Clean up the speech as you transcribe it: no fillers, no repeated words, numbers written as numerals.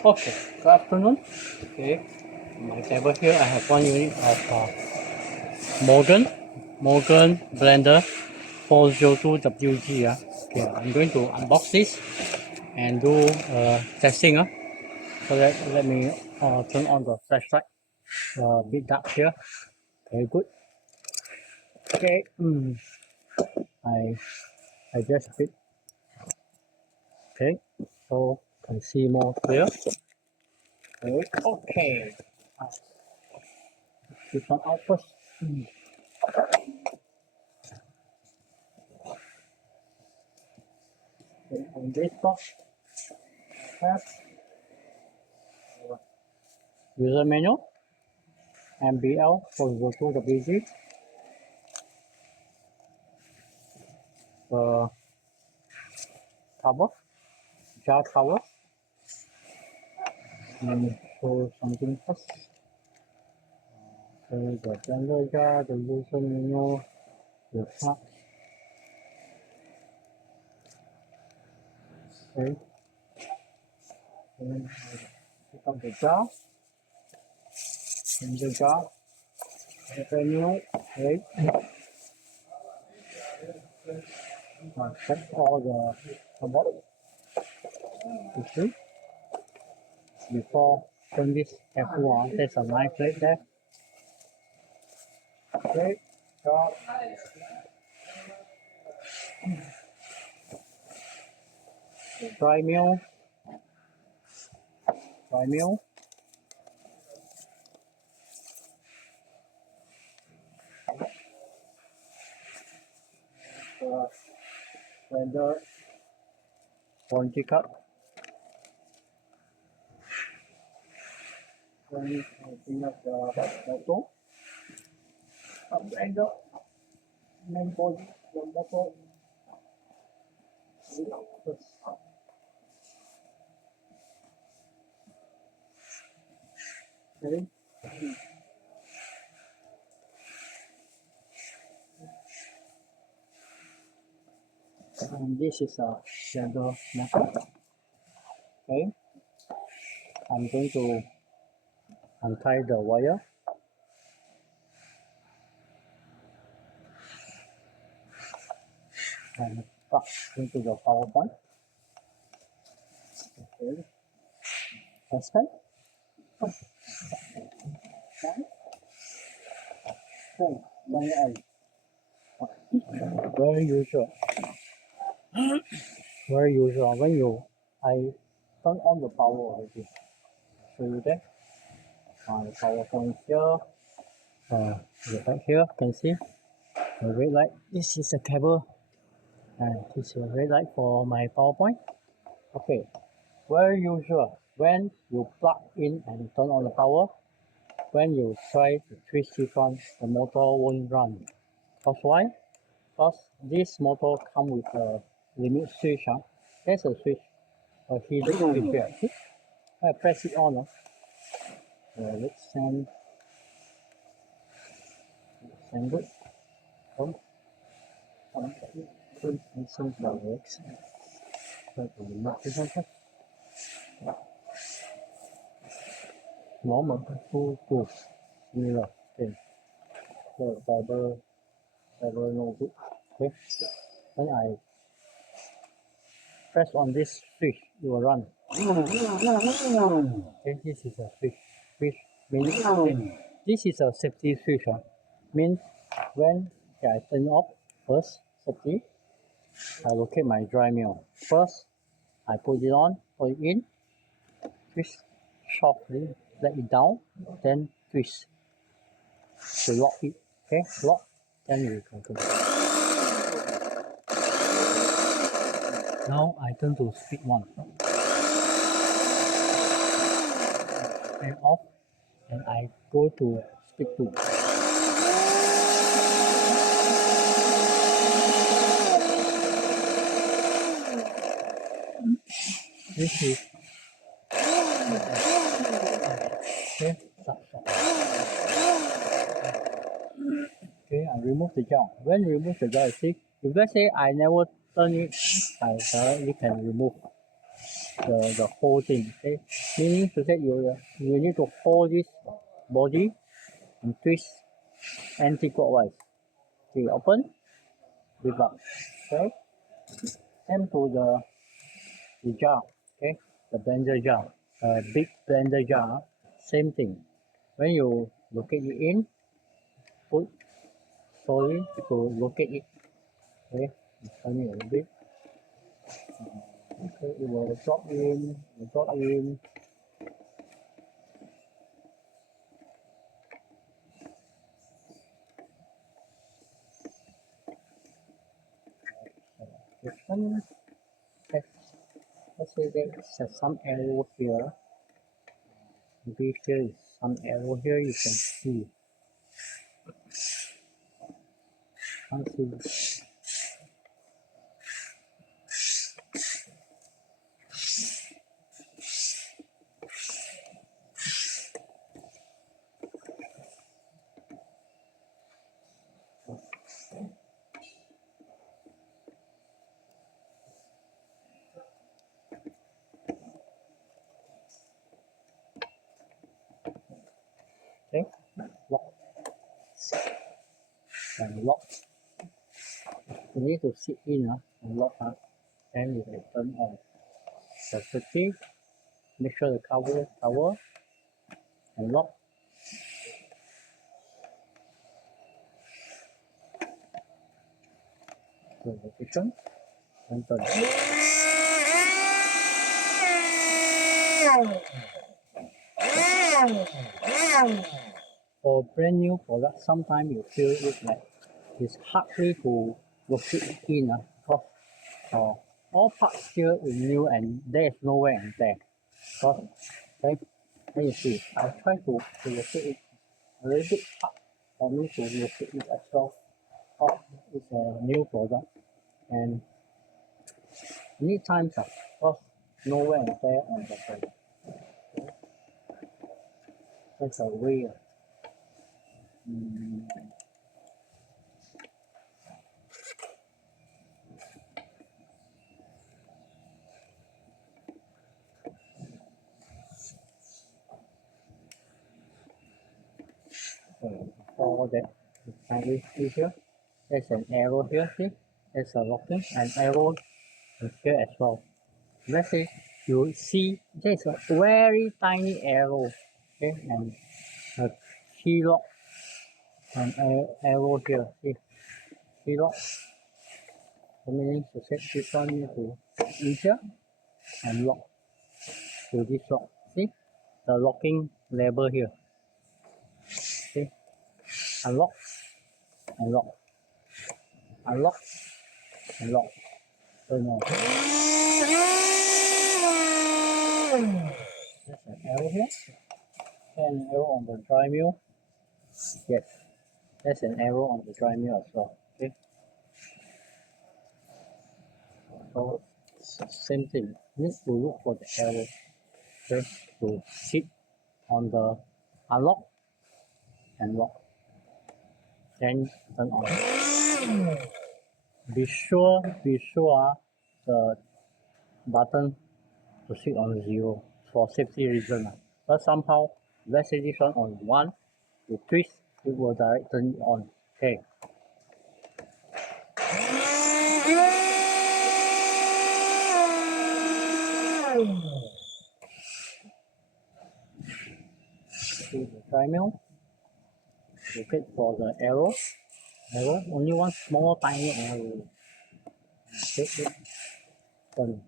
Okay, good afternoon. Okay, on my table here I have one unit of Morgan Blender 402WG. Okay, I'm going to unbox this and do testing. So let me turn on the flashlight. A bit dark here. Very good. Okay, I adjust a bit. Okay, so can see more clear. Okay. This one out first. Okay, on this box, I have user manual, MBL-402WG, the cover, jar cover. Let me show something first. Okay, the blender jar, the user manual, the part. Okay, then I pick up the jar, blender jar, the manual. Okay, check all the cupboard. Okay, before turn this careful on, there's a knife right there. Okay, jar. Dry mill, dry mill. Blender, spongy cup. Then I clean up the motor. Blender, main body, the motor. Okay. And this is a blender motor. Okay. I'm going to untie the wire. And plug into the power point. Okay. Suspend. Okay. Very usual. Very usual. I turn on the power already. Show you that. The power point here. The back here, can see the red light. This is a cable, and this is a red light for my PowerPoint. Okay, very usual. When you plug in and turn on the power, when you try to twist this one, the motor won't run. Because why? Because this motor comes with a limit switch. There's a switch, a hidden switch here. See? I press it on. Let's send it. Come. Some works. Try to remove this one first. Normal, two, similar. Okay. So fiber no good. Okay. When I press on this switch, it will run. Okay, this is a switch. Switch means okay. This is a safety switch. Means when I turn off first safety, I locate my dry mill. First, I put it on, put it in, twist softly, let it down, then twist to lock it. Okay, lock, then we can go. Now I turn to speed 1. And off, and I go to speed 2. This is okay, stop. Okay, I remove the jar. When remove the jar, see, if let's say I never turn it, I directly can remove. the whole thing. Okay, meaning to say you need to hold this body and twist anti-clockwise. Okay, open, lift up. Okay, same to the jar. Okay, the blender jar, big blender jar. Same thing. When you locate it in, put slowly to locate it. Okay, turn it a little bit. Okay, it will drop in, This one, let's say there's some arrow here. Maybe here is some arrow here. You can see. Can't see. Okay, lock and lock. You need to sit in and lock then you can turn on. Safety. Make sure the cover and lock. The location and turn. For brand new product, sometimes you feel it like it's hardly to locate it in because all parts here is new and there is nowhere in there. Because okay, then you see, I try to locate it a little bit hard for me to locate it as well. Because it's a new product and need time because nowhere in there on the side. That's a way. For that, can we see here? There's an arrow here, see? There's a locking and arrow here as well. Let's say you see there's a very tiny arrow, okay, and a key lock and arrow here, see? Key lock. So meaning to set this one need to in here and lock to this lock. See? The locking lever here. See? Unlock and lock. Unlock and lock. Turn on. There's an arrow here. And an arrow on the dry mill. Yes. There's an arrow on the dry mill as well. Okay. So same thing. Need to look for the arrow. Okay. To sit on the unlock and lock. Then turn on. Be sure the button to sit on 0 for safety reason. But somehow, let's say this one on 1, you twist, it will directly turn it on. Okay. See the triangle. Look for the arrow. Only one small tiny arrow. Take it. Turn.